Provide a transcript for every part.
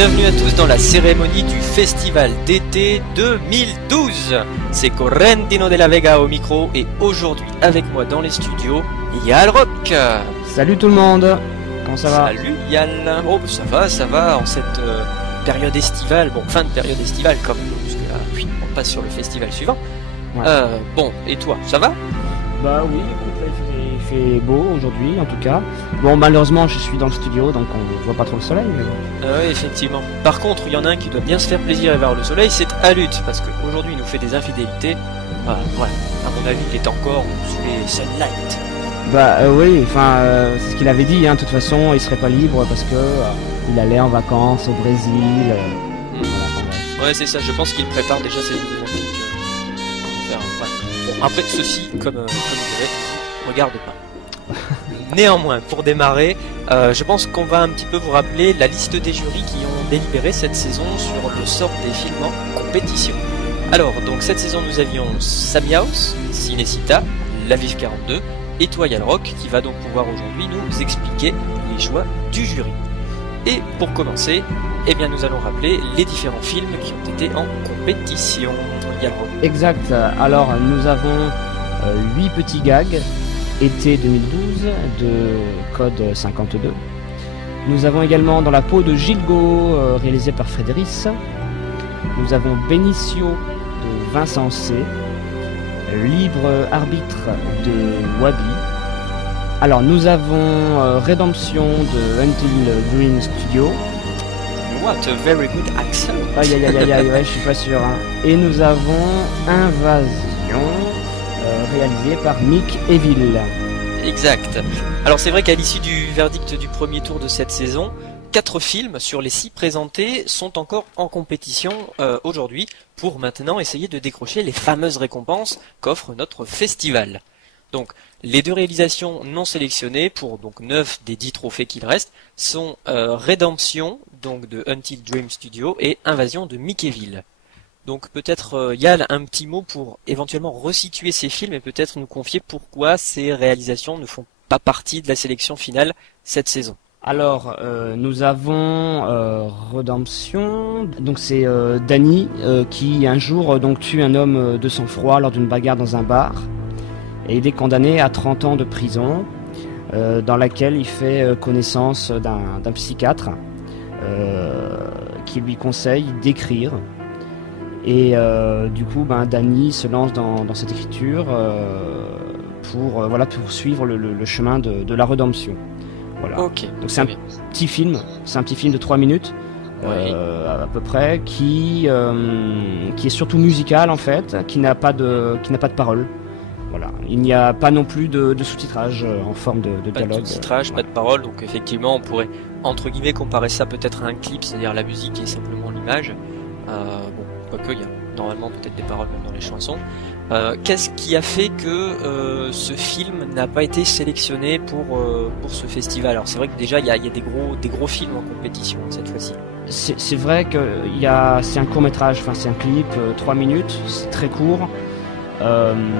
bienvenue à tous dans la cérémonie du festival d'été 2012. C'est Correntino de la Vega au micro et aujourd'hui avec moi dans les studios, Yal Rock. Salut tout le monde, comment ça va? Salut Yal. Oh ça va en cette période estivale, bon fin de période estivale quand même, parce que là, puis on passe sur le festival suivant. Ouais. Bon, et toi, ça va? Bah oui, écoute, il fait beau aujourd'hui en tout cas. Bon, malheureusement je suis dans le studio donc on voit pas trop le soleil. Mais bon. Oui, effectivement. Par contre, il y en a un qui doit bien se faire plaisir et voir le soleil, c'est Alut, parce qu'aujourd'hui il nous fait des infidélités. Voilà, à mon avis il est encore sous les sunlight. Bah oui, enfin c'est ce qu'il avait dit, hein. De toute façon il serait pas libre parce que il allait en vacances au Brésil. Voilà, ouais, c'est ça, je pense qu'il prépare déjà ses Jeux Olympiques. Bon, après, ceci, comme il dirait, regarde pas. Néanmoins, pour démarrer, je pense qu'on va un petit peu vous rappeler la liste des jurys qui ont délibéré cette saison sur le sort des films en compétition. Alors, donc cette saison, nous avions Sammy House, Cinecita, La Vive 42 et toi, Yal Rock, qui va donc pouvoir aujourd'hui nous expliquer les choix du jury. Et pour commencer, eh bien, nous allons rappeler les différents films qui ont été en compétition. Exact. Alors, nous avons 8 petits gags, été 2012, de Code 52. Nous avons également Dans la peau de Gilgo, réalisé par Frédéric. Nous avons Benicio de Vincent C. Libre arbitre de Wabi. Alors, nous avons Rédemption de Until Dream Studio. What a very good accent. Aïe, ouais, je suis pas sûr. Hein. Et nous avons Invasion, réalisé par Mick Eville. Exact. Alors c'est vrai qu'à l'issue du verdict du premier tour de cette saison, 4 films sur les 6 présentés sont encore en compétition aujourd'hui pour maintenant essayer de décrocher les fameuses récompenses qu'offre notre festival. Donc, les 2 réalisations non sélectionnées pour donc 9 des 10 trophées qu'il reste sont Rédemption donc de Until Dream Studio et Invasion de Mick Eville. Donc peut-être Yal un petit mot pour éventuellement resituer ces films et peut-être nous confier pourquoi ces réalisations ne font pas partie de la sélection finale cette saison. Alors nous avons Rédemption, donc c'est Danny qui un jour donc tue un homme de sang-froid lors d'une bagarre dans un bar. Et il est condamné à 30 ans de prison, dans laquelle il fait connaissance d'un psychiatre qui lui conseille d'écrire. Et du coup, Danny se lance dans cette écriture pour suivre le chemin de la rédemption. Voilà. Okay, donc c'est un petit film, de 3 minutes. Oui. À peu près, qui est surtout musical en fait, qui n'a pas de paroles. Voilà. Il n'y a pas non plus de sous-titrage en forme de dialogue. Pas de sous-titrage, pas de parole, donc effectivement on pourrait entre guillemets comparer ça peut-être à un clip, c'est-à-dire la musique et simplement l'image. Bon, quoique il y a normalement peut-être des paroles même dans les chansons. Qu'est-ce qui a fait que ce film n'a pas été sélectionné pour ce festival? Alors c'est vrai que déjà il y a des gros films en compétition cette fois-ci. C'est vrai que c'est un court-métrage, enfin c'est un clip, 3 minutes, c'est très court.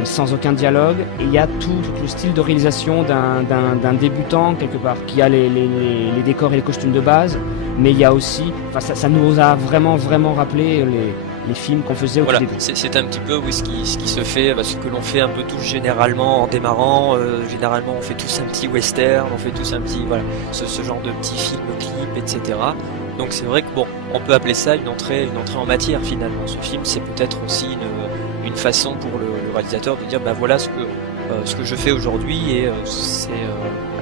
Sans aucun dialogue, et il y a tout le style de réalisation d'un débutant quelque part, qui a les décors et les costumes de base, mais il y a aussi, ça nous a vraiment rappelé les films qu'on faisait au début. C'est un petit peu ce qui se fait, ce que l'on fait un peu tous généralement en démarrant. Généralement on fait tous un petit western, on fait tous un petit ce genre de petits films clips, etc. Donc c'est vrai que on peut appeler ça une entrée en matière finalement. Ce film c'est peut-être aussi une façon pour le réalisateur de dire voilà ce que je fais aujourd'hui et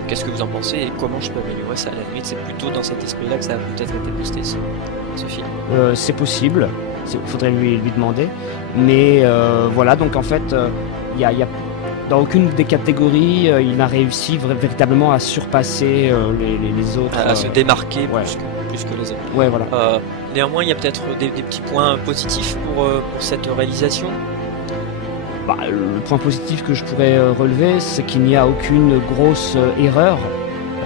qu'est-ce que vous en pensez et comment je peux améliorer ça. À la limite c'est plutôt dans cet esprit là que ça a peut-être été posté ce film. C'est possible, il faudrait lui demander, mais voilà, donc en fait il y a dans aucune des catégories il n'a réussi véritablement à surpasser les autres, à se démarquer plus que les autres. Ouais, voilà. Néanmoins, il y a peut-être des petits points positifs pour cette réalisation. Le point positif que je pourrais relever, c'est qu'il n'y a aucune grosse erreur.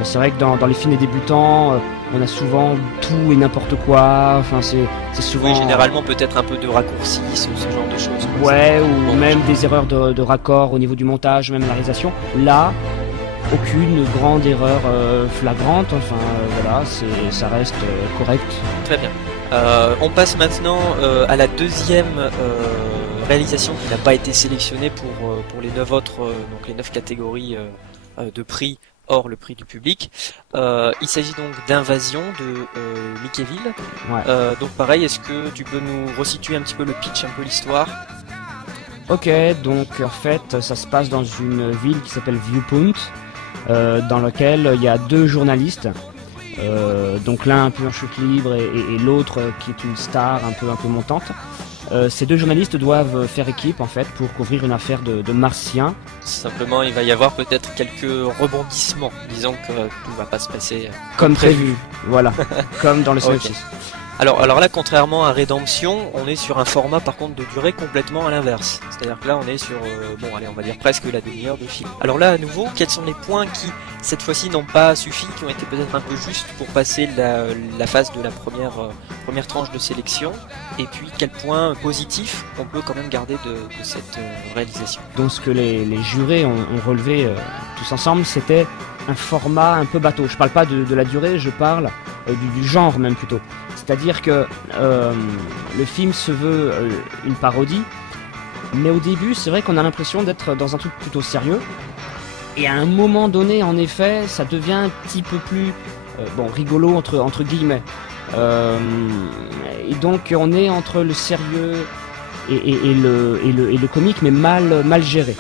C'est vrai que dans les films des débutants, on a souvent tout et n'importe quoi. Enfin, c'est souvent. Oui, généralement peut-être un peu de raccourcis, ce genre de choses. Ouais, ou même des erreurs de raccord au niveau du montage, même la réalisation. Là, aucune grande erreur flagrante. Enfin voilà, ça reste correct. Très bien. On passe maintenant à la deuxième réalisation qui n'a pas été sélectionnée pour les 9 autres, donc les 9 catégories de prix hors le prix du public. Il s'agit donc d'Invasion de Mickeyville. Ouais. Donc pareil, est-ce que tu peux nous resituer un petit peu le pitch, un peu l'histoire? Ok, donc en fait ça se passe dans une ville qui s'appelle Viewpoint, dans laquelle il y a deux journalistes, donc l'un un peu en chute libre et l'autre qui est une star un peu montante. Ces deux journalistes doivent faire équipe en fait pour couvrir une affaire de martiens. Simplement, il va y avoir peut-être quelques rebondissements. Disons que tout va pas se passer comme prévu. Voilà, comme dans le synopsis. Okay. Alors là, contrairement à Rédemption, on est sur un format par contre de durée complètement à l'inverse. C'est-à-dire que là, on est sur, on va dire presque la demi-heure de film. Alors là, à nouveau, quels sont les points qui, cette fois-ci, n'ont pas suffi, qui ont été peut-être un peu justes pour passer la phase de la première tranche de sélection? Et puis, quels points positifs on peut quand même garder de cette réalisation? Donc ce que les jurés ont relevé tous ensemble, c'était un format un peu bateau. Je parle pas de la durée, je parle du genre même plutôt. C'est-à-dire que le film se veut une parodie, mais au début, c'est vrai qu'on a l'impression d'être dans un truc plutôt sérieux. Et à un moment donné, en effet, ça devient un petit peu plus rigolo entre guillemets. Et donc, on est entre le sérieux et le comique, mais mal géré.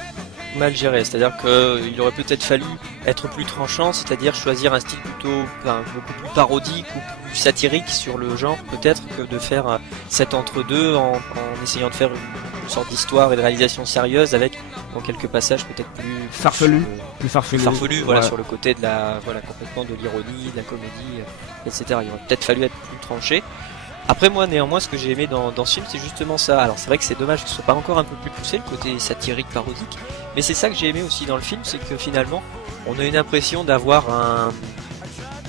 Mal géré, c'est-à-dire qu'il aurait peut-être fallu être plus tranchant, c'est-à-dire choisir un style beaucoup plus parodique ou plus satirique sur le genre peut-être, que de faire cet entre-deux en essayant de faire une sorte d'histoire et de réalisation sérieuse avec quelques passages peut-être plus farfelus, voilà, sur le côté de complètement de l'ironie, de la comédie, etc. Il aurait peut-être fallu être plus tranché. Après moi néanmoins ce que j'ai aimé dans ce film c'est justement ça. Alors c'est vrai que c'est dommage que ce soit pas encore un peu plus poussé le côté satirique parodique, mais c'est ça que j'ai aimé aussi dans le film, c'est que finalement on a une impression d'avoir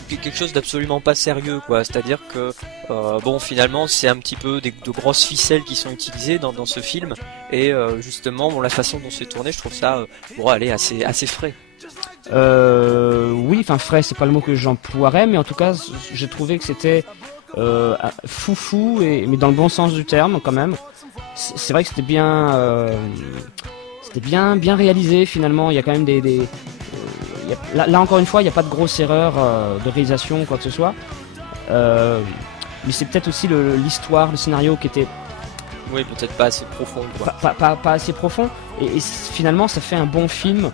quelque chose d'absolument pas sérieux quoi. C'est-à-dire que finalement c'est un petit peu de grosses ficelles qui sont utilisées dans ce film et justement la façon dont c'est tourné je trouve ça assez frais. Oui, enfin frais c'est pas le mot que j'emploierais, mais en tout cas j'ai trouvé que c'était foufou mais dans le bon sens du terme quand même. C'est vrai que c'était bien réalisé finalement. Il y a quand même là encore une fois il n'y a pas de grosse erreur de réalisation ou quoi que ce soit, mais c'est peut-être aussi l'histoire, le scénario qui était peut-être pas assez profond quoi. Pas assez profond et finalement ça fait un bon film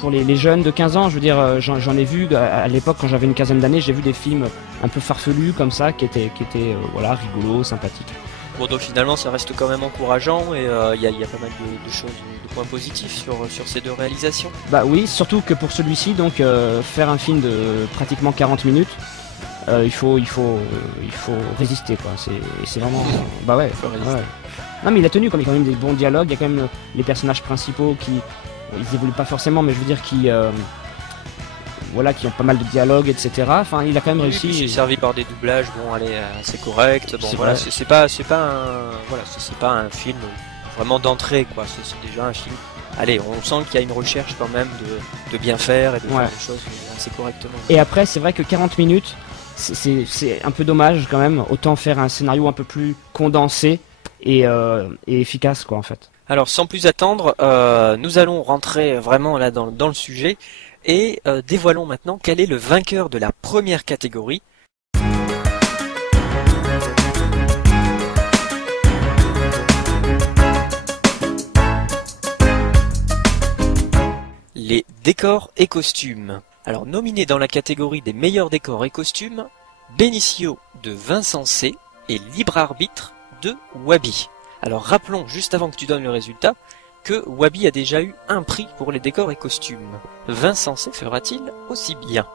pour les jeunes de 15 ans. Je veux dire, j'en ai vu à l'époque quand j'avais une quinzaine d'années, j'ai vu des films un peu farfelus comme ça qui étaient rigolos, sympathiques. Bon, donc finalement ça reste quand même encourageant et il y a pas mal de choses, de points positifs sur ces deux réalisations. Bah oui, surtout que pour celui-ci, donc faire un film de pratiquement 40 minutes, il faut résister quoi. C'est vraiment ouais. Non mais il a tenu, comme il y a quand même des bons dialogues, il y a quand même les personnages principaux qui ils évoluent pas forcément, mais je veux dire qui ont pas mal de dialogues, etc. Enfin, il a quand même réussi. C'est servi par des doublages, assez corrects. Bon, voilà, c'est pas un film vraiment d'entrée, quoi. C'est déjà un film. Allez, on sent qu'il y a une recherche quand même de bien faire et de faire les choses assez correctement. Et après, c'est vrai que 40 minutes, c'est un peu dommage quand même. Autant faire un scénario un peu plus condensé et efficace, quoi, en fait. Alors, sans plus attendre, nous allons rentrer vraiment là dans le sujet. Et dévoilons maintenant quel est le vainqueur de la première catégorie. Les décors et costumes. Alors nominé dans la catégorie des meilleurs décors et costumes, Benicio de Vincent C et Libre Arbitre de Wabi. Alors rappelons juste avant que tu donnes le résultat que Wabi a déjà eu un prix pour les décors et costumes. Vincent C fera-t-il aussi bien?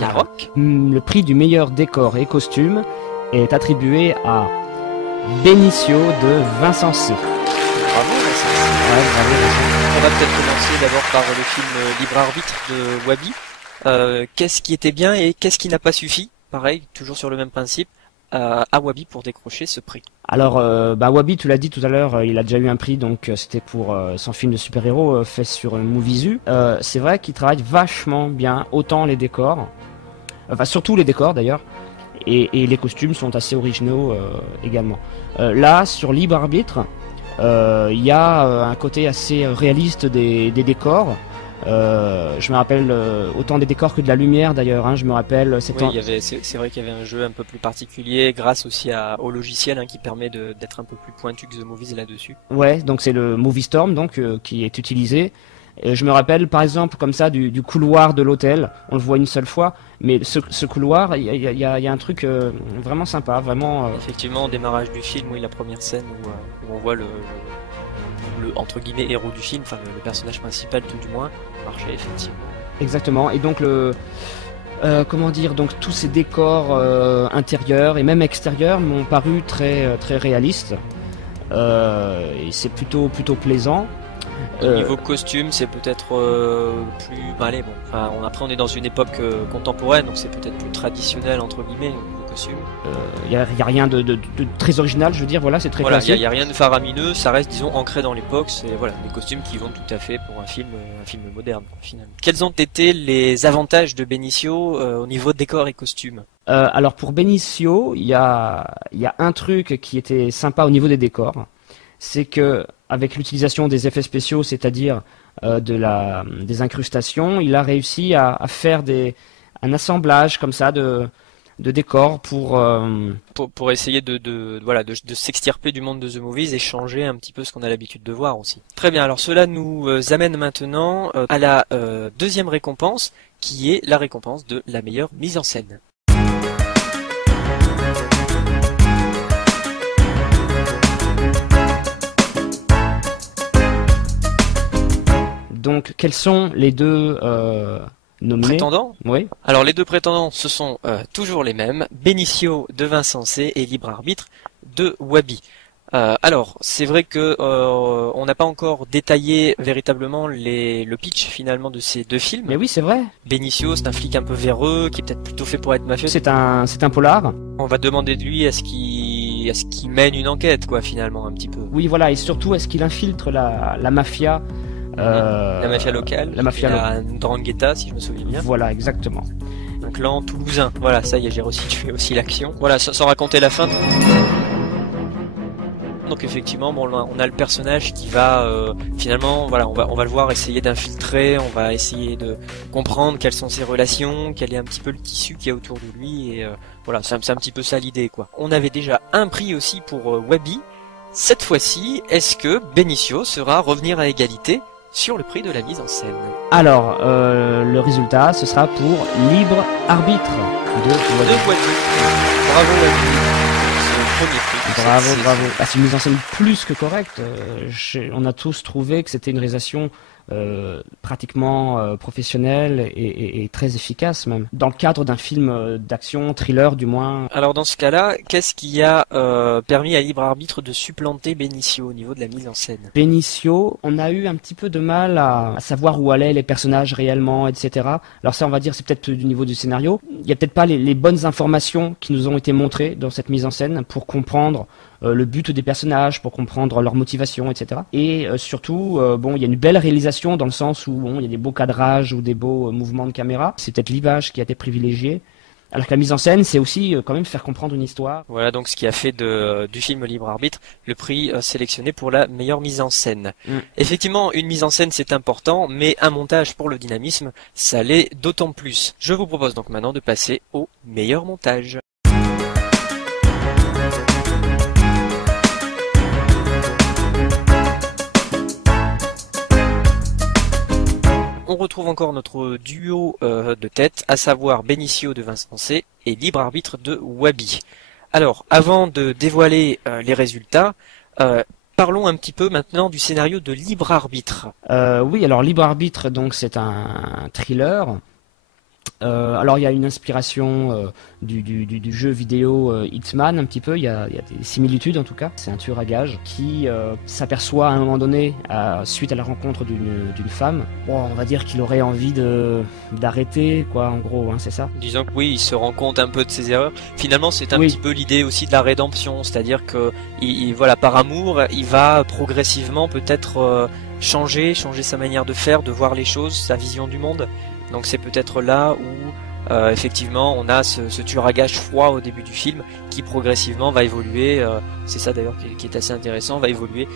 Yarok? Le prix du meilleur décor et costume est attribué à Benicio de Vincent C. Bravo Vincent C. Ouais, bravo Vincent. On va peut-être commencer d'abord par le film Libre Arbitre de Wabi. Qu'est-ce qui était bien et qu'est-ce qui n'a pas suffi? Pareil, toujours sur le même principe. à Wabi pour décrocher ce prix? Alors, Wabi, tu l'as dit tout à l'heure, il a déjà eu un prix, donc c'était pour son film de super-héros fait sur Movizu. C'est vrai qu'il travaille vachement bien, autant les décors, enfin surtout les décors d'ailleurs, et les costumes sont assez originaux également. Là, sur Libre Arbitre, il y a un côté assez réaliste des décors. Je me rappelle autant des décors que de la lumière d'ailleurs. Hein, je me rappelle. Oui, c'est vrai qu'il y avait un jeu un peu plus particulier, grâce aussi au logiciel qui permet d'être un peu plus pointu que The Movies là-dessus. Ouais, donc c'est le Movie Storm donc qui est utilisé. Et je me rappelle par exemple comme ça du couloir de l'hôtel. On le voit une seule fois, mais ce couloir, il y a un truc vraiment sympa, vraiment. Effectivement, au démarrage du film, oui, la première scène où on voit le entre guillemets héros du film, enfin le personnage principal tout du moins, marchait effectivement. Exactement. Et donc comment dire, donc tous ces décors intérieurs et même extérieurs m'ont paru très très réalistes. Et c'est plutôt plaisant. Au niveau costume, c'est peut-être plus allez, bon. Enfin, après, on est dans une époque contemporaine, donc c'est peut-être plus traditionnel entre guillemets au niveau costume. Y a rien de très original, je veux dire. Voilà, c'est très classique. Il y a rien de faramineux. Ça reste, disons, ancré dans l'époque. C'est des costumes qui vont tout à fait pour un film moderne finalement. Quels ont été les avantages de Benicio au niveau décor et costume? Alors pour Benicio, il y a un truc qui était sympa au niveau des décors. C'est que avec l'utilisation des effets spéciaux, c'est-à-dire des incrustations, il a réussi à faire un assemblage comme ça de décors pour essayer de s'extirper du monde de The Movies et changer un petit peu ce qu'on a l'habitude de voir aussi. Très bien, alors cela nous amène maintenant à la deuxième récompense, qui est la récompense de la meilleure mise en scène. Donc, quels sont les deux nominés? Prétendants? Oui. Alors, les deux prétendants, ce sont toujours les mêmes. Benicio de Vincent C. et Libre Arbitre de Wabi. Alors, c'est vrai que on n'a pas encore détaillé véritablement le pitch finalement de ces deux films. Mais oui, c'est vrai. Benicio, c'est un flic un peu véreux, qui est peut-être plutôt fait pour être mafieux. C'est un polar. On va demander de lui est-ce qu'il mène une enquête, quoi, finalement, un petit peu. Oui, voilà, et surtout, est-ce qu'il infiltre la mafia? La mafia locale. La mafia locale. Ndrangheta, si je me souviens bien. Voilà, exactement. Un clan toulousain. Voilà, ça y est, j'ai resitué aussi l'action. Voilà, sans raconter la fin. Donc effectivement, bon, on a le personnage qui va finalement, voilà, on va le voir essayer d'infiltrer, on va essayer de comprendre quelles sont ses relations, quel est un petit peu le tissu qu'il y a autour de lui, et voilà, c'est un petit peu ça l'idée, quoi. On avait déjà un prix aussi pour Wabi. Cette fois-ci, est-ce que Benicio sera revenir à égalité sur le prix de la mise en scène? Alors, le résultat, ce sera pour Libre Arbitre de Wabi. Bravo Wabi. Premier prix. Bravo. Ah, c'est une mise en scène plus que correcte. On a tous trouvé que c'était une réalisation pratiquement professionnelle et très efficace même. Dans le cadre d'un film d'action, thriller du moins. Alors dans ce cas-là, qu'est-ce qui a permis à Libre Arbitre de supplanter Benicio au niveau de la mise en scène? Benicio, on a eu un petit peu de mal à savoir où allaient les personnages réellement, etc. Alors ça, on va dire, c'est peut-être du niveau du scénario. Il n'y a peut-être pas les bonnes informations qui nous ont été montrées dans cette mise en scène pour comprendre le but des personnages, pour comprendre leur motivation, etc. Et surtout, bon, il y a une belle réalisation dans le sens où bon, il y a des beaux cadrages ou des beaux mouvements de caméra. C'est peut-être l'image qui a été privilégié. Alors que la mise en scène, c'est aussi quand même faire comprendre une histoire. Voilà donc ce qui a fait du film Libre Arbitre le prix sélectionné pour la meilleure mise en scène. Effectivement, une mise en scène c'est important, mais un montage pour le dynamisme, ça l'est d'autant plus. Je vous propose donc maintenant de passer au meilleur montage. On retrouve encore notre duo de tête, à savoir Benicio de Vincent C. et Libre Arbitre de Wabi. Alors, avant de dévoiler les résultats, parlons un petit peu maintenant du scénario de Libre Arbitre. Oui, alors Libre Arbitre, donc c'est un thriller Alors il y a une inspiration du jeu vidéo Hitman un petit peu, il y a des similitudes en tout cas. C'est un tueur à gages qui s'aperçoit à un moment donné, suite à la rencontre d'une femme, bon, on va dire qu'il aurait envie d'arrêter, quoi, en gros, hein, c'est ça. Disons que oui, il se rend compte un peu de ses erreurs. Finalement, c'est un Oui. petit peu l'idée aussi de la rédemption, c'est-à-dire que voilà, par amour, il va progressivement peut-être changer sa manière de faire, de voir les choses, sa vision du monde. Donc c'est peut-être là où effectivement on a ce tueur à gages froid au début du film qui progressivement va évoluer, c'est ça d'ailleurs qui est assez intéressant, va évoluer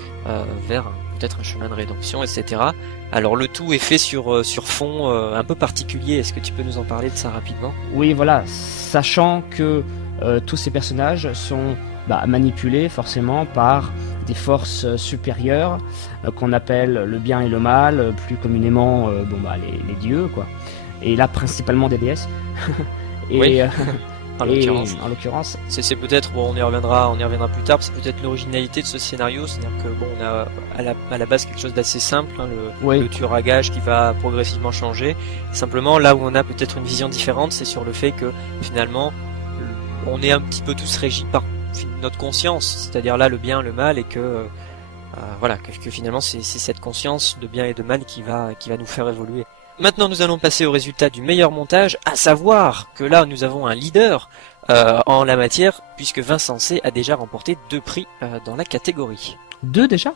vers peut-être un chemin de rédemption, etc. Alors le tout est fait sur fond un peu particulier, est-ce que tu peux nous en parler de ça rapidement? Oui, voilà, sachant que tous ces personnages sont manipulés forcément par des forces supérieures qu'on appelle le bien et le mal, plus communément les dieux, quoi. Et là principalement des déesses. Et, oui. En l'occurrence, c'est peut-être, bon, on y reviendra plus tard, c'est peut-être l'originalité de ce scénario, c'est-à-dire que bon, on a à la base quelque chose d'assez simple, hein, le tueur à gages qui va progressivement changer. Et simplement, là où on a peut-être une vision différente, c'est sur le fait que finalement, on est un petit peu tous régis par notre conscience, c'est-à-dire là le bien, le mal, et que voilà, que finalement c'est cette conscience de bien et de mal qui va nous faire évoluer. Maintenant, nous allons passer au résultat du meilleur montage, à savoir que là, nous avons un leader en la matière, puisque Vincent C a déjà remporté 2 prix dans la catégorie. 2 déjà ?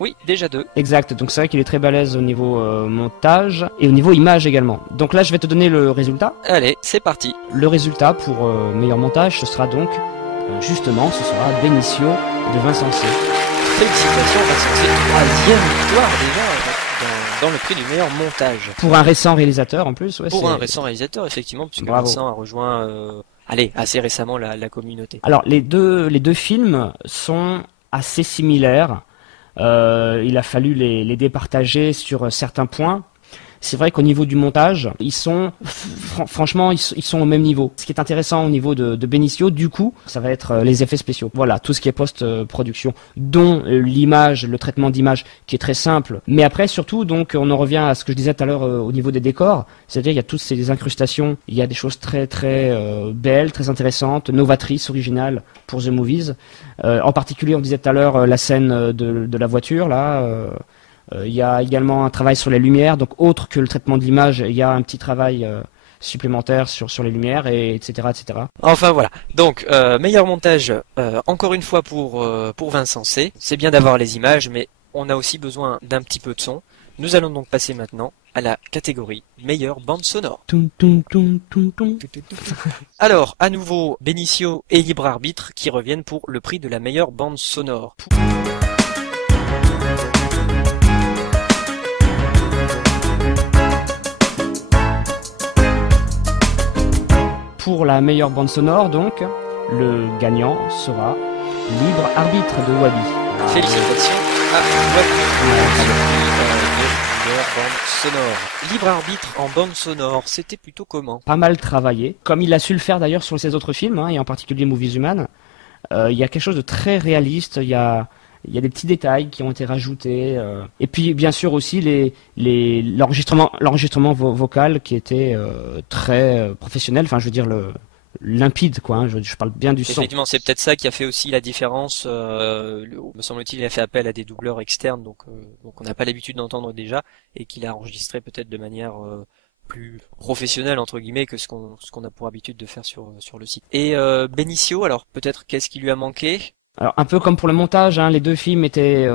Oui, déjà 2. Exact, donc c'est vrai qu'il est très balèze au niveau montage et au niveau image également. Donc là, je vais te donner le résultat. Allez, c'est parti. Le résultat pour meilleur montage, ce sera donc, justement, ce sera Benicio de Vincent C. Félicitations Vincent C, 3e victoire déjà dans le prix du meilleur montage. Pour un récent réalisateur en plus, ouais. Pour un récent réalisateur, effectivement, puisque Bravo. Vincent a rejoint, assez récemment la communauté. Alors les deux films sont assez similaires. Il a fallu les départager sur certains points. C'est vrai qu'au niveau du montage, ils sont franchement ils sont au même niveau. Ce qui est intéressant au niveau de Benicio, du coup, ça va être les effets spéciaux. Voilà, tout ce qui est post-production, dont l'image, le traitement d'image qui est très simple. Mais après surtout, donc on en revient à ce que je disais tout à l'heure au niveau des décors, c'est-à-dire il y a toutes ces incrustations, il y a des choses très très belles, très intéressantes, novatrices, originales pour The Movies. En particulier, on disait tout à l'heure la scène de la voiture là. Il y a également un travail sur les lumières, donc autre que le traitement de l'image, il y a un petit travail supplémentaire sur les lumières, etc. Enfin voilà, donc meilleur montage, encore une fois pour Vincent C. C'est bien d'avoir les images, mais on a aussi besoin d'un petit peu de son. Nous allons donc passer maintenant à la catégorie meilleure bande sonore. Alors, à nouveau, Benicio et Libre Arbitre qui reviennent pour le prix de la meilleure bande sonore. Pour la meilleure bande sonore, donc, le gagnant sera Libre Arbitre de Wabi. Félicitations à Wabi. Meilleure bande sonore. Libre Arbitre en bande sonore, c'était plutôt comment? Pas mal travaillé, comme il a su le faire d'ailleurs sur ses autres films, hein, et en particulier Movies Human. Il y a quelque chose de très réaliste, il y a des petits détails qui ont été rajoutés, et puis bien sûr aussi l'enregistrement vocal qui était très professionnel, enfin je veux dire limpide quoi, hein, je parle bien du son. Effectivement, c'est peut-être ça qui a fait aussi la différence, me semble-t-il, il a fait appel à des doubleurs externes, donc on n'a pas l'habitude d'entendre déjà, et qu'il a enregistré peut-être de manière plus professionnelle entre guillemets que ce qu'on a pour habitude de faire sur le site. Et Benicio, alors peut-être qu'est-ce qui lui a manqué? Alors un peu comme pour le montage, hein, les deux films étaient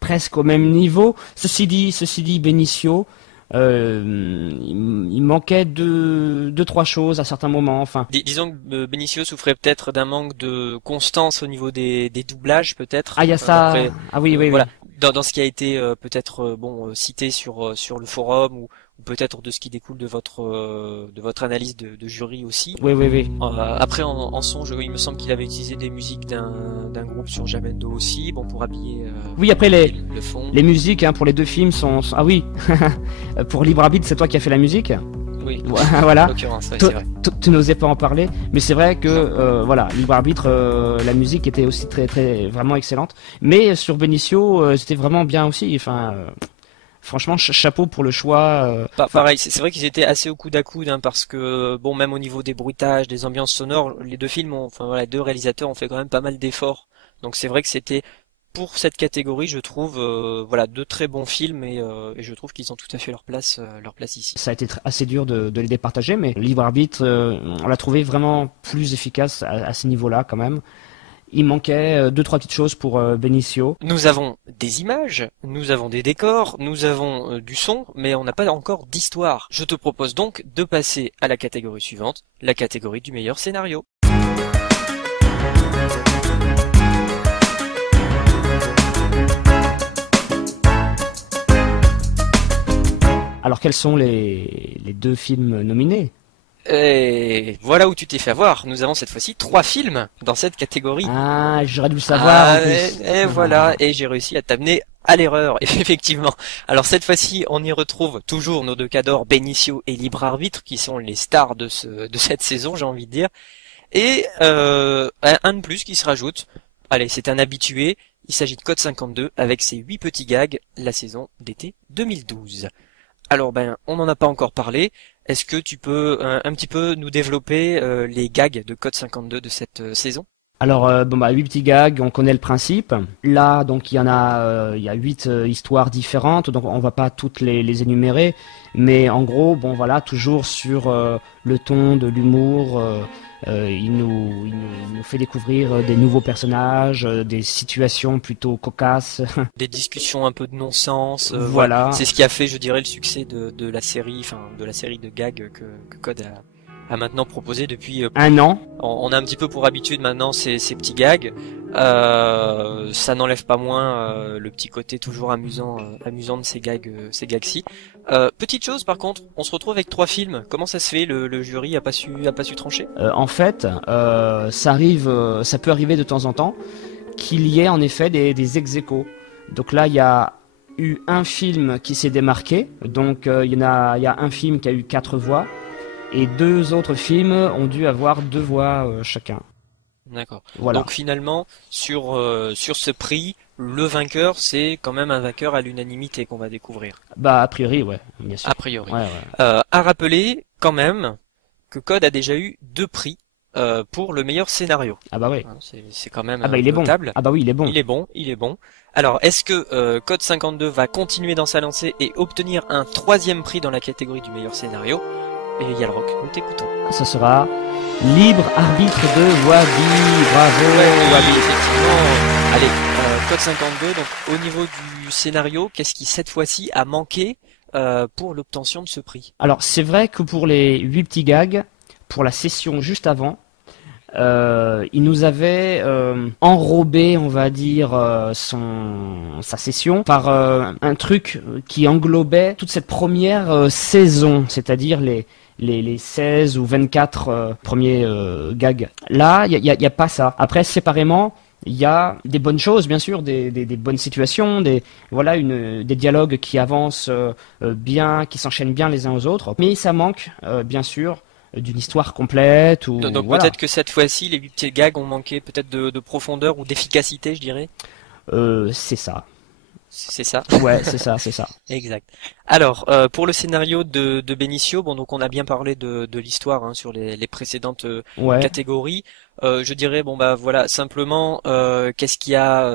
presque au même niveau. Ceci dit, Benicio, il manquait deux, trois choses à certains moments. Enfin, disons que Benicio souffrait peut-être d'un manque de constance au niveau des doublages, peut-être. Ah, il y a ça. Après, ah oui, oui, voilà. oui. Dans ce qui a été peut-être cité sur le forum ou peut-être de ce qui découle de votre analyse de jury aussi. Oui. Après en son, il me semble qu'il avait utilisé des musiques d'un groupe sur Jamendo aussi, bon pour habiller. Oui, après le fond. Les musiques hein, pour les deux films sont ah oui. Pour Libre Arbitre, c'est toi qui as fait la musique. Oui. Voilà. En l'occurrence, ouais, c'est vrai. Tu n'osais pas en parler, mais c'est vrai que voilà, Libre Arbitre, la musique était aussi très très vraiment excellente. Mais sur Benicio, c'était vraiment bien aussi. Enfin, Franchement, chapeau pour le choix. Pareil, c'est vrai qu'ils étaient assez au coude à coude, hein, parce que bon, même au niveau des bruitages, des ambiances sonores, les deux films, enfin voilà, les deux réalisateurs ont fait quand même pas mal d'efforts. Donc c'est vrai que c'était pour cette catégorie, je trouve, voilà, deux très bons films et je trouve qu'ils ont tout à fait leur place ici. Ça a été assez dur de les départager, mais Libre Arbitre, on l'a trouvé vraiment plus efficace à ce niveau-là quand même. Il manquait deux, trois petites choses pour Benicio. Nous avons des images, nous avons des décors, nous avons du son, mais on n'a pas encore d'histoire. Je te propose donc de passer à la catégorie suivante, la catégorie du meilleur scénario. Alors quels sont les deux films nominés? Et voilà où tu t'es fait avoir. Nous avons cette fois-ci 3 films dans cette catégorie. Ah, j'aurais dû le savoir en plus. Et voilà, et j'ai réussi à t'amener à l'erreur, effectivement. Alors cette fois-ci, on y retrouve toujours nos deux cadors, Benicio et Libre Arbitre, qui sont les stars de cette saison, j'ai envie de dire. Et un de plus qui se rajoute. Allez, c'est un habitué. Il s'agit de Code 52 avec ses 8 petits gags, la saison d'été 2012. Alors on n'en a pas encore parlé. Est-ce que tu peux un petit peu nous développer les gags de Code 52 de cette saison? Alors 8 petits gags, on connaît le principe. Là donc il y a 8 histoires différentes, donc on va pas toutes les énumérer, mais en gros toujours sur le ton de l'humour. Il nous fait découvrir des nouveaux personnages, des situations plutôt cocasses. Des discussions un peu de non-sens. Voilà. C'est ce qui a fait, je dirais, le succès de la série, de la série de gags que Code a maintenant proposé depuis un an. On a un petit peu pour habitude maintenant ces petits gags. Ça n'enlève pas moins le petit côté toujours amusant de ces gags-ci. Petite chose par contre, on se retrouve avec 3 films. Comment ça se fait? Le jury a pas su trancher? En fait, ça peut arriver de temps en temps qu'il y ait en effet des ex-aequo. Donc là, il y a eu un film qui s'est démarqué. Donc il y a un film qui a eu 4 voix. Et 2 autres films ont dû avoir 2 voix chacun. D'accord. Voilà. Donc finalement, sur ce prix, le vainqueur, c'est quand même un vainqueur à l'unanimité qu'on va découvrir. A priori, ouais, bien sûr. A priori. Ouais. À rappeler quand même que Code a déjà eu 2 prix pour le meilleur scénario. Ah bah oui. C'est quand même il est bon. notable. Ah bah oui, il est bon. Il est bon. Alors, est-ce que Code 52 va continuer dans sa lancée et obtenir un 3e prix dans la catégorie du meilleur scénario? Et il y a le rock, nous t'écoutons. Ce sera Libre Arbitre de Wabi. Bravo. Ouais, Wabi, effectivement. Allez, Code 52, donc au niveau du scénario, qu'est-ce qui cette fois-ci a manqué pour l'obtention de ce prix? Alors, c'est vrai que pour les 8 petits gags, pour la session juste avant, il nous avait enrobé, on va dire, sa session par un truc qui englobait toute cette première saison, c'est-à-dire les 16 ou 24 premiers gags. Là, il y a pas ça. Après, séparément, il y a des bonnes choses, bien sûr, des bonnes situations, des dialogues qui avancent bien, qui s'enchaînent bien les uns aux autres. Mais ça manque, bien sûr, d'une histoire complète. Donc voilà. Peut-être que cette fois-ci, les 8 petits gags ont manqué peut-être de profondeur ou d'efficacité, je dirais. C'est ça. C'est ça? Ouais, c'est ça. Exact. Alors, pour le scénario de Benicio, donc on a bien parlé de l'histoire sur les précédentes catégories. Je dirais, simplement, qu'est-ce qui a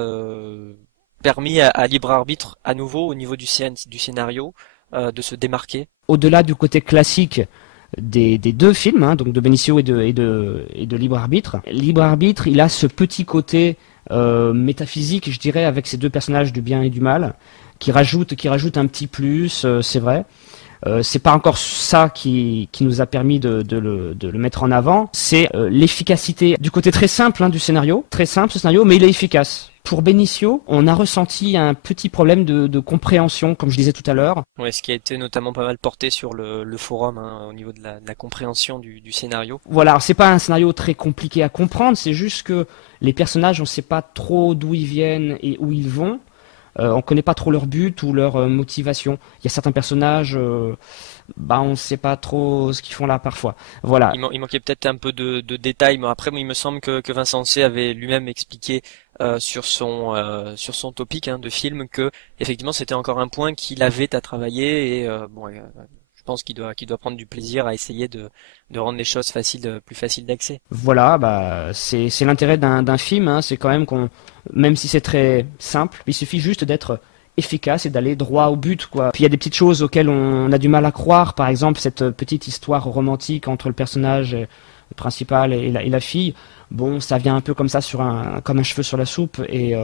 permis à Libre Arbitre, à nouveau, au niveau du scénario, de se démarquer? Au-delà du côté classique des 2 films, donc de Benicio et de Libre Arbitre. Libre Arbitre, il a ce petit côté métaphysique, je dirais, avec ces 2 personnages du bien et du mal, qui rajoute un petit plus, c'est vrai. C'est pas encore ça qui nous a permis de le mettre en avant, c'est l'efficacité du côté très simple du scénario, très simple ce scénario, mais il est efficace. Pour Benicio, on a ressenti un petit problème de compréhension, comme je disais tout à l'heure. Ouais, ce qui a été notamment pas mal porté sur le forum, au niveau de la compréhension du scénario. Voilà, alors c'est pas un scénario très compliqué à comprendre, c'est juste que les personnages, on sait pas trop d'où ils viennent et où ils vont. on connaît pas trop leur but ou leur motivation. Il y a certains personnages, on sait pas trop ce qu'ils font là parfois. Voilà. Il manquait peut-être un peu de détails, mais après, il me semble que Vincent C avait lui-même expliqué sur son topic de film que effectivement c'était encore un point qu'il avait à travailler et je pense qu'il doit prendre du plaisir à essayer de rendre les choses plus faciles d'accès. Voilà, c'est l'intérêt d'un film, c'est quand même même si c'est très simple, il suffit juste d'être efficace et d'aller droit au but, quoi. Puis il y a des petites choses auxquelles on a du mal à croire, par exemple cette petite histoire romantique entre le personnage principal et la fille. Bon, ça vient un peu comme ça comme un cheveu sur la soupe et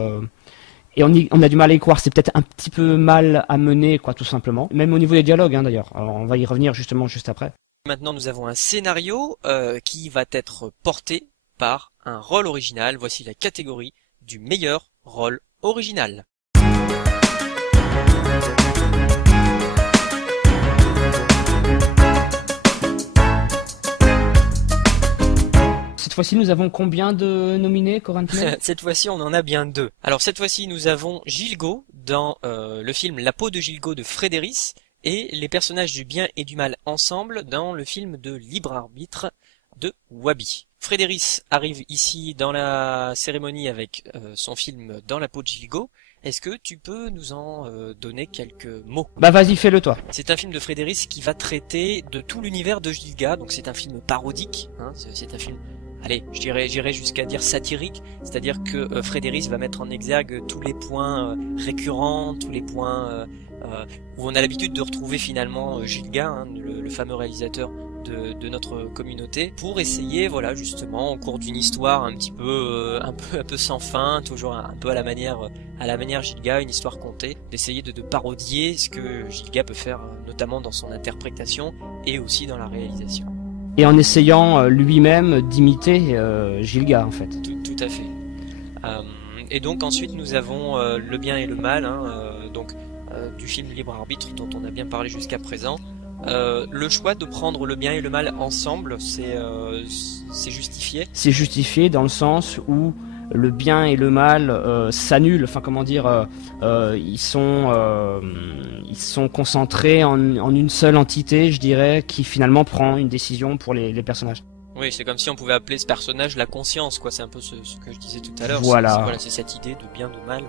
on a du mal à y croire. C'est peut-être un petit peu mal à mener, quoi, tout simplement. Même au niveau des dialogues, d'ailleurs. Alors, on va y revenir justement juste après. Maintenant, nous avons un scénario qui va être porté par un rôle original. Voici la catégorie du meilleur rôle original. Cette fois-ci, nous avons combien de nominés, Corentin? Cette fois-ci, on en a bien 2. Alors cette fois-ci, nous avons Gilgo dans le film La peau de Gilgo de Frédéris et les personnages du bien et du mal ensemble dans le film de Libre Arbitre de Wabi. Frédéris arrive ici dans la cérémonie avec son film Dans la peau de Gilgo. Est-ce que tu peux nous en donner quelques mots? Vas-y, fais-le toi. C'est un film de Frédéris qui va traiter de tout l'univers de Gilga, donc c'est un film parodique, c'est un film, allez, j'irai jusqu'à dire satirique, c'est-à-dire que Frédéris va mettre en exergue tous les points récurrents, tous les points où on a l'habitude de retrouver finalement Gilga, le fameux réalisateur de notre communauté, pour essayer, voilà, justement, au cours d'une histoire un peu sans fin, toujours un peu à la manière Gilga, une histoire contée, d'essayer de parodier ce que Gilga peut faire, notamment dans son interprétation et aussi dans la réalisation. Et en essayant lui-même d'imiter Gilga, en fait. Tout à fait. Et donc ensuite nous avons le bien et le mal, du film Libre Arbitre dont on a bien parlé jusqu'à présent. Le choix de prendre le bien et le mal ensemble, c'est justifié. C'est justifié dans le sens où le bien et le mal s'annulent. Enfin, comment dire, ils sont concentrés en une seule entité, je dirais, qui finalement prend une décision pour les personnages. Oui, c'est comme si on pouvait appeler ce personnage la conscience, quoi. C'est un peu ce que je disais tout à l'heure. Voilà. C'est cette idée de bien, de mal. Bon.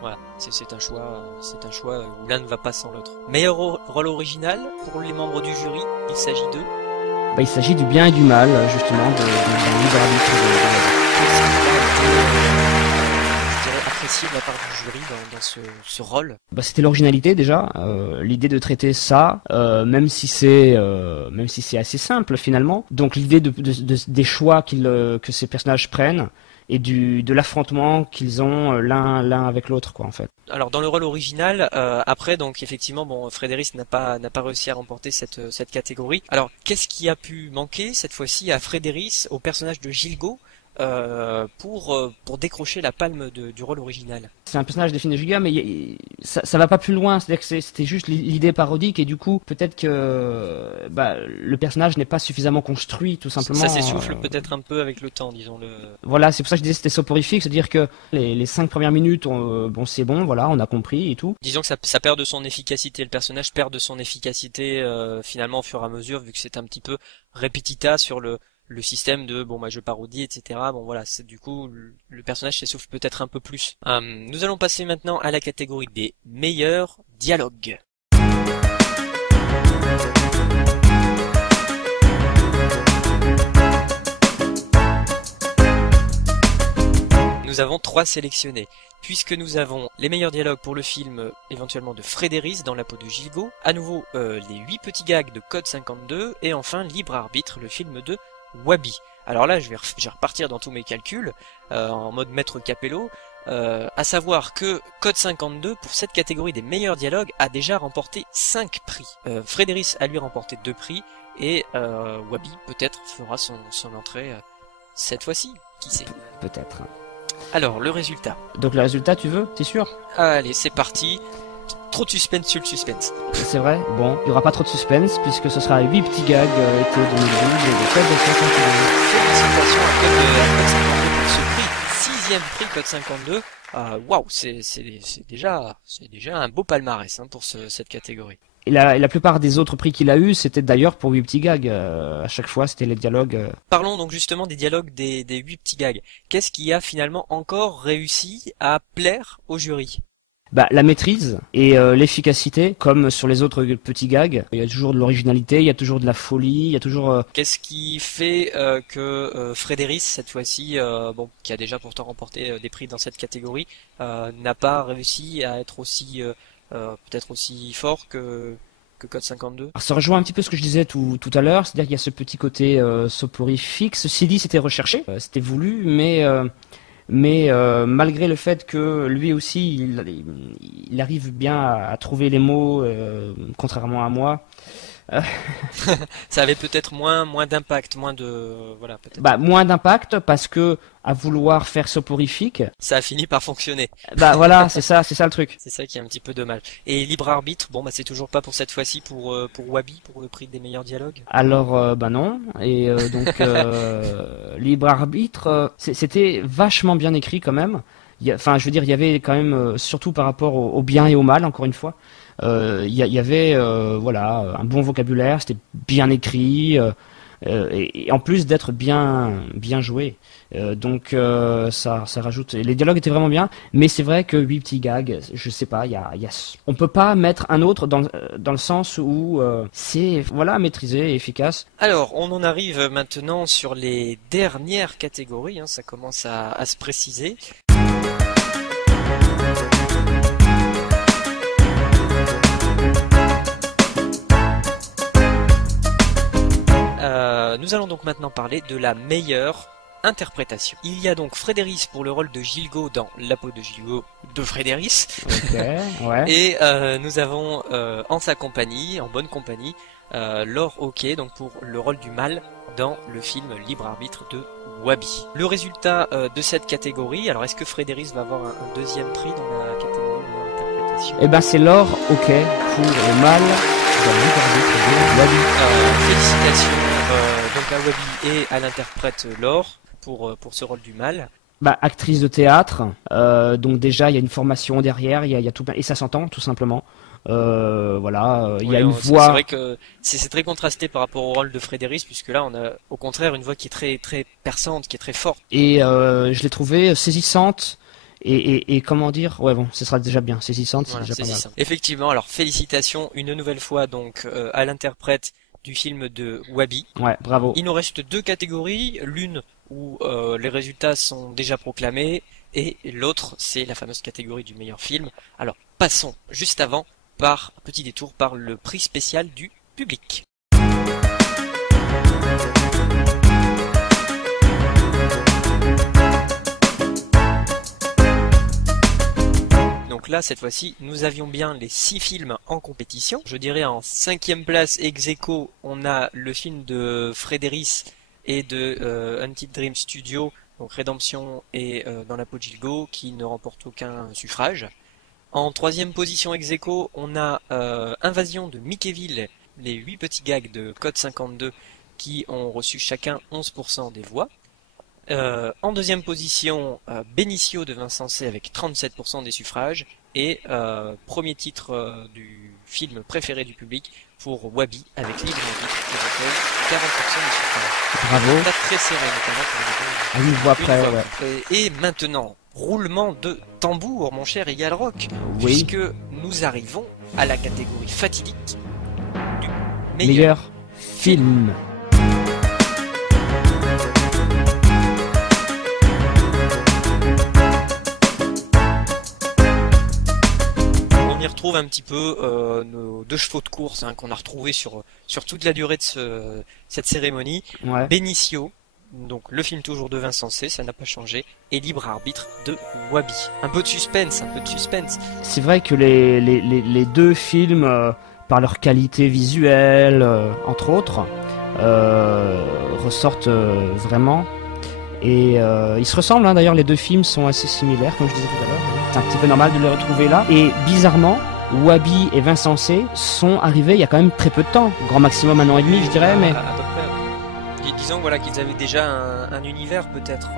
Voilà, c'est un choix où l'un ne va pas sans l'autre. Meilleur rôle original pour les membres du jury, il s'agit de... Il s'agit du bien et du mal, justement, de Libre Arbitre. Apprécié de la part du jury dans ce rôle. C'était l'originalité déjà, l'idée de traiter ça, même si c'est assez simple finalement. Donc l'idée des choix que ces personnages prennent. Et de l'affrontement qu'ils ont l'un avec l'autre, quoi, en fait. Alors dans le rôle original, après donc effectivement Frédéris n'a pas réussi à remporter cette catégorie. Alors qu'est-ce qui a pu manquer cette fois-ci à Frédéris, au personnage de Gilgo, pour décrocher la palme du rôle original? C'est un personnage des films de Gilga, mais ça va pas plus loin. C'est-à-dire que c'était juste l'idée parodique et du coup peut-être que le personnage n'est pas suffisamment construit, tout simplement. Ça s'essouffle peut-être un peu avec le temps, disons-le. Voilà, c'est pour ça que je disais que c'était soporifique, c'est-à-dire que les 5 premières minutes, c'est bon, voilà, on a compris et tout. Disons que ça perd de son efficacité, le personnage perd de son efficacité finalement au fur et à mesure, vu que c'est un petit peu répétita sur le système de je parodie, etc. C'est du coup le personnage s'essouffle peut-être un peu plus. Nous allons passer maintenant à la catégorie des meilleurs dialogues. Nous avons 3 sélectionnés, puisque nous avons les meilleurs dialogues pour le film éventuellement de Frédéris dans La peau de Gilgo, à nouveau les 8 petits gags de Code 52, et enfin Libre Arbitre, le film de Wabi. Alors là, je vais repartir dans tous mes calculs en mode maître Capello, à savoir que Code 52 pour cette catégorie des meilleurs dialogues a déjà remporté 5 prix. Frédéris a lui remporté 2 prix et Wabi peut-être fera son entrée cette fois-ci, qui sait. Peut-être. Alors le résultat. Donc le résultat, tu veux, t'es sûr? Allez, c'est parti. Trop de suspense sur le suspense. C'est vrai. Bon, il n'y aura pas trop de suspense puisque ce sera 8 petits gags été 2012 et de Code 52. Félicitations à Code 52 pour ce prix, 6e prix Code 52. waouh, c'est déjà un beau palmarès hein, pour cette catégorie. Et la plupart des autres prix qu'il a eu, c'était d'ailleurs pour 8 petits gags. À chaque fois, c'était les dialogues. Parlons donc justement des dialogues des 8 petits gags. Qu'est-ce qui a finalement encore réussi à plaire au jury? Bah, la maîtrise et l'efficacité, comme sur les autres petits gags. Il y a toujours de l'originalité, il y a toujours de la folie, il y a toujours... Qu'est-ce qui fait que Frédéric, cette fois-ci, qui a déjà pourtant remporté des prix dans cette catégorie, n'a pas réussi à être aussi... peut-être aussi fort que Code 52. Alors, ça rejoint un petit peu ce que je disais tout à l'heure, c'est-à-dire qu'il y a ce petit côté soporifique. Ceci dit, c'était recherché, c'était voulu, mais malgré le fait que lui aussi, il arrive bien à trouver les mots, contrairement à moi. Ça avait peut-être moins d'impact, moins de voilà peut-être. Bah moins d'impact parce que à vouloir faire soporifique, ça a fini par fonctionner. Bah voilà, c'est ça le truc. C'est ça qui est un petit peu dommage. Et libre arbitre, bon bah c'est toujours pas pour cette fois-ci pour Wabi pour le prix des meilleurs dialogues. Alors bah non et donc libre arbitre, c'était vachement bien écrit quand même. Enfin je veux dire il y avait quand même surtout par rapport au bien et au mal encore une fois. Il y avait voilà un bon vocabulaire, c'était bien écrit et en plus d'être bien joué. Donc ça rajoute. Les dialogues étaient vraiment bien, mais c'est vrai que 8 petits gags, je sais pas, on peut pas mettre un autre dans le sens où c'est voilà maîtrisé et efficace. Alors on en arrive maintenant sur les dernières catégories, hein, ça commence à se préciser. Nous allons donc maintenant parler de la meilleure interprétation. Il y a donc Frédéric pour le rôle de Gilgo dans La peau de Gilgo de Frédéric. Okay, ouais. Et nous avons en sa compagnie, en bonne compagnie, Laure Hockey donc pour le rôle du mal dans le film Libre Arbitre de Wabi. Le résultat de cette catégorie, alors est-ce que Frédéric va avoir un deuxième prix dans la catégorie de l'interprétation? Eh ben c'est Laure Hockey pour le mal dans Libre Arbitre de Wabi. Félicitations donc à Wabi et à l'interprète Laure pour ce rôle du mal. Bah, actrice de théâtre, donc déjà il y a une formation derrière, il y a tout et ça s'entend tout simplement. Voilà, il y a une voix. C'est vrai que c'est très contrasté par rapport au rôle de Frédéric, puisque là on a au contraire une voix qui est très très perçante, qui est très forte. Et je l'ai trouvée saisissante. Et comment dire, ouais bon, ce sera déjà bien, saisissante, voilà, c'est déjà pas mal. Effectivement, alors félicitations une nouvelle fois donc à l'interprète du film de Wabi. Ouais, bravo. Il nous reste 2 catégories, l'une où les résultats sont déjà proclamés et l'autre c'est la fameuse catégorie du meilleur film. Alors passons juste avant par petit détour par le prix spécial du public. Donc là, cette fois-ci, nous avions bien les 6 films en compétition. Je dirais en 5e place ex aequo, on a le film de Frédéric et de Hunted Dream Studio, donc Rédemption et Dans la peau de Gilgo, qui ne remportent aucun suffrage. En 3e position ex aequo, on a Invasion de Mickeyville, les 8 petits gags de Code 52, qui ont reçu chacun 11% des voix. En 2e position, Benicio de Vincent C avec 37% des suffrages et premier titre du film préféré du public pour Wabi avec Libre Arbitre qui recueille 40% des suffrages. Bravo. Pas très serré notamment pour les une voix près, ouais. Et maintenant, roulement de tambour, mon cher Egal Rock, oui. Puisque nous arrivons à la catégorie fatidique du meilleur film. On y retrouve un petit peu nos 2 chevaux de course hein, qu'on a retrouvés sur toute la durée de cette cérémonie. Ouais. Benicio, donc le film toujours de Vincent C, ça n'a pas changé, et Libre Arbitre de Wabi. Un peu de suspense. C'est vrai que les 2 films, par leur qualité visuelle, entre autres, ressortent vraiment. Et ils se ressemblent, hein, d'ailleurs les 2 films sont assez similaires, comme je disais tout à l'heure. C'est un petit peu normal de les retrouver là. Et bizarrement, Wabi et Vincent C sont arrivés il y a quand même très peu de temps. Grand maximum 1 an et demi, je dirais, mais... À peu près. Disons voilà, qu'ils avaient déjà un univers peut-être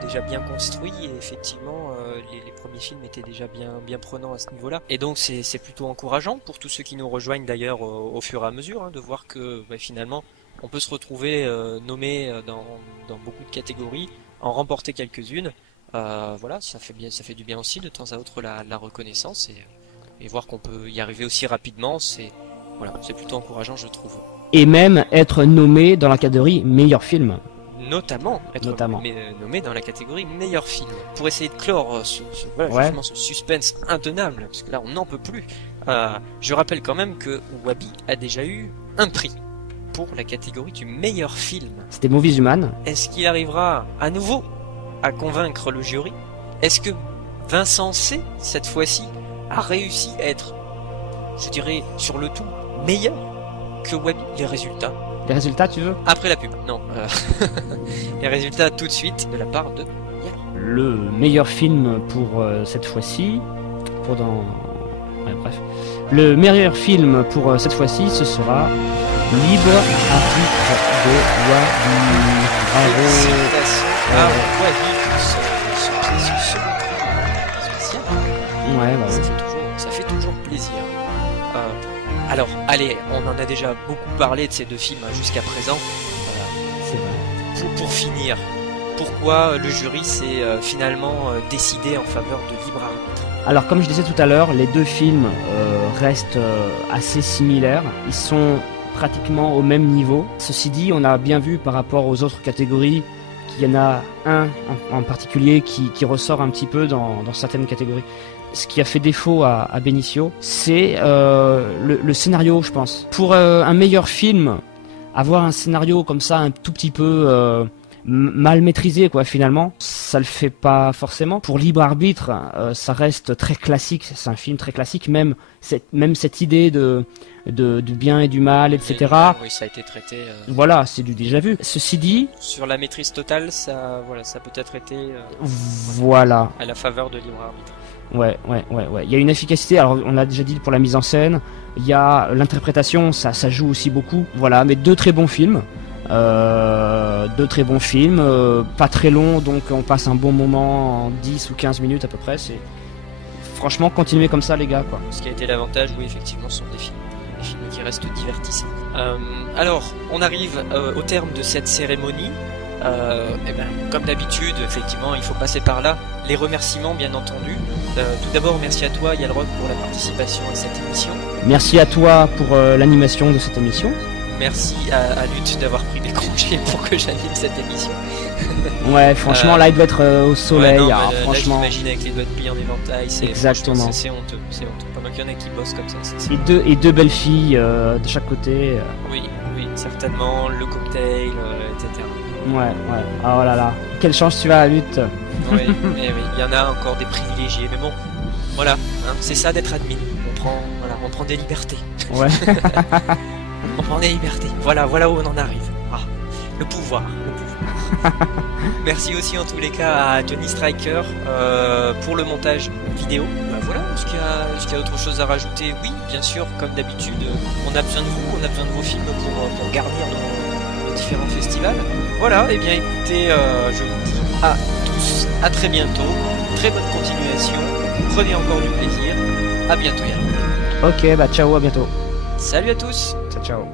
déjà bien construit et effectivement les premiers films étaient déjà bien prenants à ce niveau-là. Et donc c'est plutôt encourageant pour tous ceux qui nous rejoignent d'ailleurs au fur et à mesure, hein, de voir que finalement on peut se retrouver nommé dans beaucoup de catégories, en remporter quelques-unes. Voilà, ça fait du bien aussi de temps à autre la reconnaissance et voir qu'on peut y arriver aussi rapidement, c'est plutôt encourageant, je trouve. Et même être nommé dans la catégorie meilleur film. Notamment nommé dans la catégorie meilleur film. Pour essayer de clore justement ce suspense intenable, parce que là on n'en peut plus. Je rappelle quand même que Wabi a déjà eu un prix pour la catégorie du meilleur film. C'était Movies Human. Est-ce qu'il arrivera à nouveau à convaincre le jury? Est-ce que Vincent C, cette fois-ci, a réussi à être, je dirais, sur le tout, meilleur que Wabi? Les résultats, tu veux? Après la pub, non. Les résultats tout de suite de la part de Yala. Le meilleur film pour cette fois-ci, le meilleur film pour cette fois-ci, ce sera Libre Arbitre de Wabi. Bravo. Wabi, ce second prix spécial. Ouais, bah ça fait toujours plaisir. Alors, allez, on en a déjà beaucoup parlé de ces deux films jusqu'à présent. C'est vrai. Pour finir, pourquoi le jury s'est finalement décidé en faveur de Libre Arbitre? Alors, comme je disais tout à l'heure, les deux films restent assez similaires. Ils sont pratiquement au même niveau. Ceci dit, on a bien vu par rapport aux autres catégories qu'il y en a un en particulier qui ressort un petit peu dans certaines catégories. Ce qui a fait défaut à Benicio, c'est le scénario, je pense. Pour un meilleur film, avoir un scénario comme ça un tout petit peu mal maîtrisé, quoi, finalement, ça le fait pas forcément. Pour Libre Arbitre, ça reste très classique, c'est un film très classique, même cette idée du bien et du mal, etc. Oui, ça a été traité. Voilà, c'est du déjà vu. Ceci dit, sur la maîtrise totale, ça a peut-être été voilà, à la faveur de Libre Arbitre. Ouais. Il y a une efficacité. Alors, on l'a déjà dit pour la mise en scène. Il y a l'interprétation, ça joue aussi beaucoup. Voilà, mais deux très bons films. Pas très longs, donc on passe un bon moment en 10 ou 15 minutes à peu près. C'est franchement, continuez comme ça, les gars, quoi. Ce qui a été l'avantage, oui, effectivement, sont des films qui restent divertissants. Alors, on arrive au terme de cette cérémonie. Comme d'habitude, effectivement, il faut passer par là. Les remerciements, bien entendu. Tout d'abord, merci à toi, Yalrock, pour la participation à cette émission. Merci à toi pour l'animation de cette émission. Merci à Lutte d'avoir pris des congés pour que j'anime cette émission. Ouais, franchement, là, il doit être au soleil. Ouais, non, alors, franchement, là, j'imagine avec les doigts de pied en éventail, exactement. C'est honteux. Pas mal qu'il y en a qui bossent comme ça. Et deux belles filles de chaque côté. Oui, certainement, le cocktail, etc. Ouais. Ah, oh là là. Quelle chance tu as à Lutte. Oui, il y en a encore des privilégiés, mais bon, voilà, hein, c'est ça d'être admin. On prend des libertés. Ouais. On prend des libertés. Voilà où on en arrive. Ah, le pouvoir. Merci aussi en tous les cas à Johnny Striker pour le montage vidéo. Voilà, est-ce qu'il y a autre chose à rajouter? Oui, bien sûr, comme d'habitude, on a besoin de vous, on a besoin de vos films pour garnir nos différents festivals. Voilà, et bien écoutez, je vous dis à tous, à très bientôt, très bonne continuation, prenez encore du plaisir, à bientôt Yann. Ok, bah ciao, à bientôt. Salut à tous. Ciao.